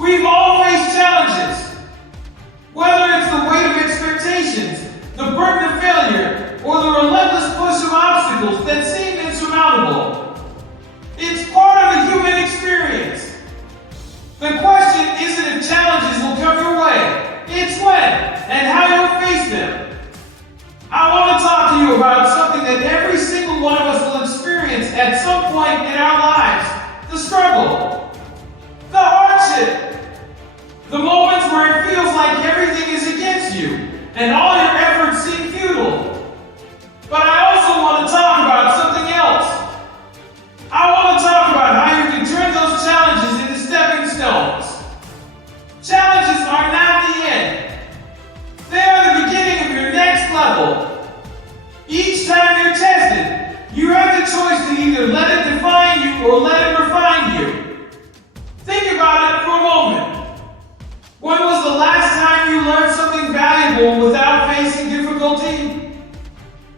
We've all faced challenges, whether it's the weight of expectations, the burden of failure, or the relentless push of obstacles that seem insurmountable. It's part of the human experience. The question isn't if challenges will come your way, it's when and how you'll face them. I want to talk to you about something that every single one of us will experience at some point in our lives: the struggle, the hardship, the moments where it feels like everything is against you and all your efforts seem futile. But I also want to talk about something else. I want to talk about how you can turn those challenges into stepping stones. Challenges are not the end. They are the beginning of your next level. Each time you're tested, you have the choice to either let it define you or let it refine you. Think about it for a moment. When was the last time you learned something valuable without facing difficulty?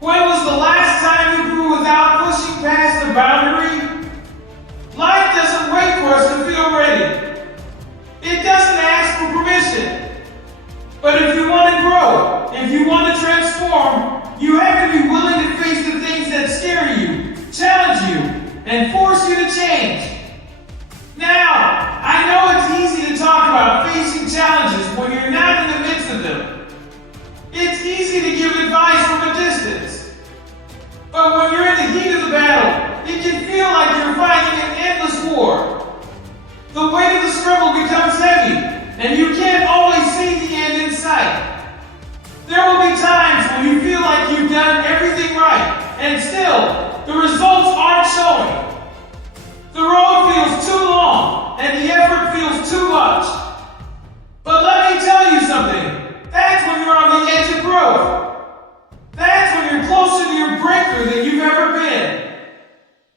When was the last time you grew without pushing past a boundary? Life doesn't wait for us to feel ready. It doesn't ask for permission. But if you want to grow, if you want to transform, you have to be willing to face the things that scare you, challenge you, and force you to change. Now, I know it's easy to talk about facing challenges when you're not in the midst of them. It's easy to give advice from a distance. But when you're in the heat of the battle, it can feel like you're fighting an endless war. The weight of the struggle becomes heavy, and you can't always see the end in sight. There will be times when you feel like you've done everything right, and still, the results aren't showing. The road feels too long, and the effort feels too much. But let me tell you something. That's when you're on the edge of growth. That's when you're closer to your breakthrough than you've ever been.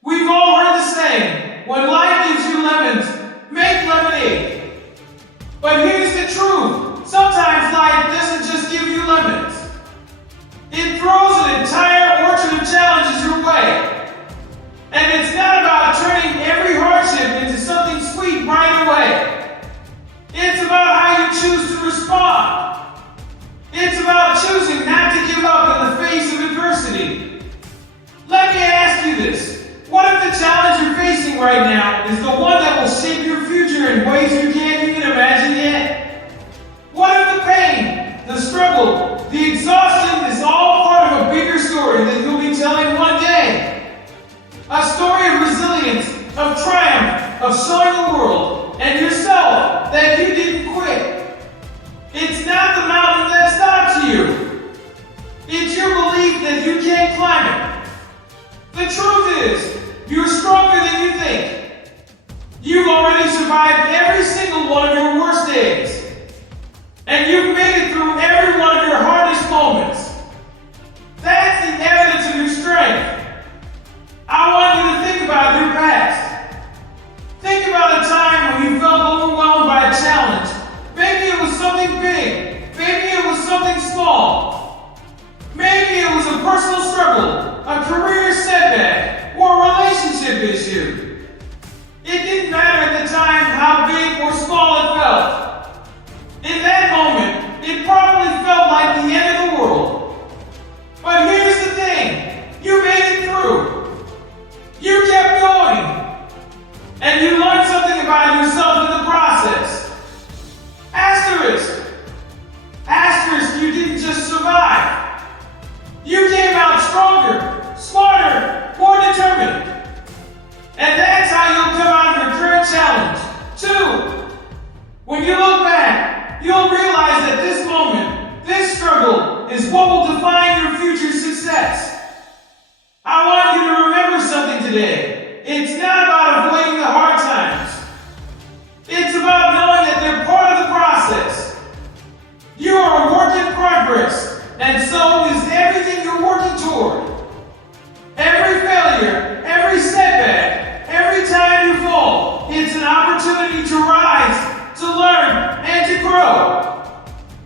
We've all heard the saying, when life gives you lemons, make lemonade. But here's the truth. Sometimes life doesn't just give you lemons. It throws an entire orchard of challenges your way. And it's not about turning every hardship into something sweet right away. It's about how you choose to respond. It's about choosing not to give up in the face of adversity. Let me ask you this. What if the challenge you're facing right now is the one that will shape your future in ways you can't even imagine yet? What if the pain, the struggle, the exhaustion is all part of a bigger story that you'll be telling one day? A story of resilience, of triumph, of showing the world and yourself that you didn't quit. It's not the mountain that stops you. It's your belief that you can't climb it. The truth is, you're stronger than you think. You've already survived every single one of your worst days. And you've made it through every one of your hardest moments. That's the evidence of your strength. I want you to think about your past. Think about a time when you felt overwhelmed by a challenge. Maybe it was something big. Maybe it was something small. Maybe it was a personal struggle, a career setback, or a relationship issue. It didn't matter at the time how big or small it felt. In that moment, it probably felt like the end of the world. But here's the thing. You made it through. You kept going, and you learned something about yourself in the process. Asterisk, you didn't just survive. You came out stronger, smarter, more determined. And that's how you'll come out of your current challenge. 2, when you look back, you'll realize that this moment, this struggle, is what will define your future success. I want you to remember something today. It's not about avoiding the hard times. It's about knowing that they're part of the process. You are a work in progress, and so is everything you're working toward. Every failure, every setback, every time you fall, it's an opportunity to rise, to learn, and to grow.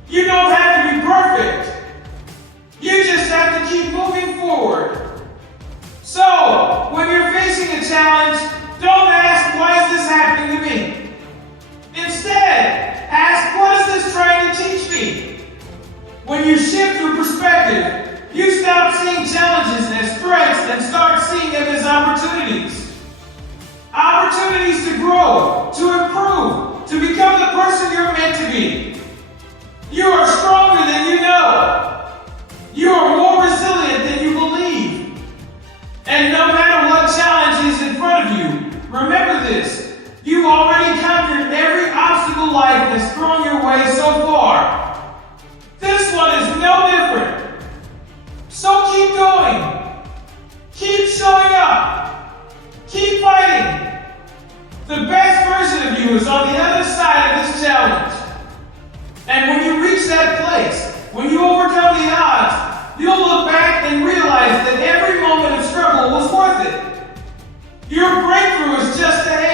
You don't have to be perfect. You just have to keep moving forward. So, when you're facing a challenge, don't ask, why is this happening to me? Instead, see. When you shift your perspective, you stop seeing challenges as threats and start seeing them as opportunities. Opportunities to grow, to improve, to become the person you're meant to be. You are stronger than you know. You are more resilient than you believe. And no matter what challenge is in front of you, remember this. You've already conquered every obstacle life has thrown your way so far. This one is no different. So keep going. Keep showing up. Keep fighting. The best version of you is on the other side of this challenge. And when you reach that place, when you overcome the odds, you'll look back and realize that every moment of struggle was worth it. Your breakthrough is just ahead.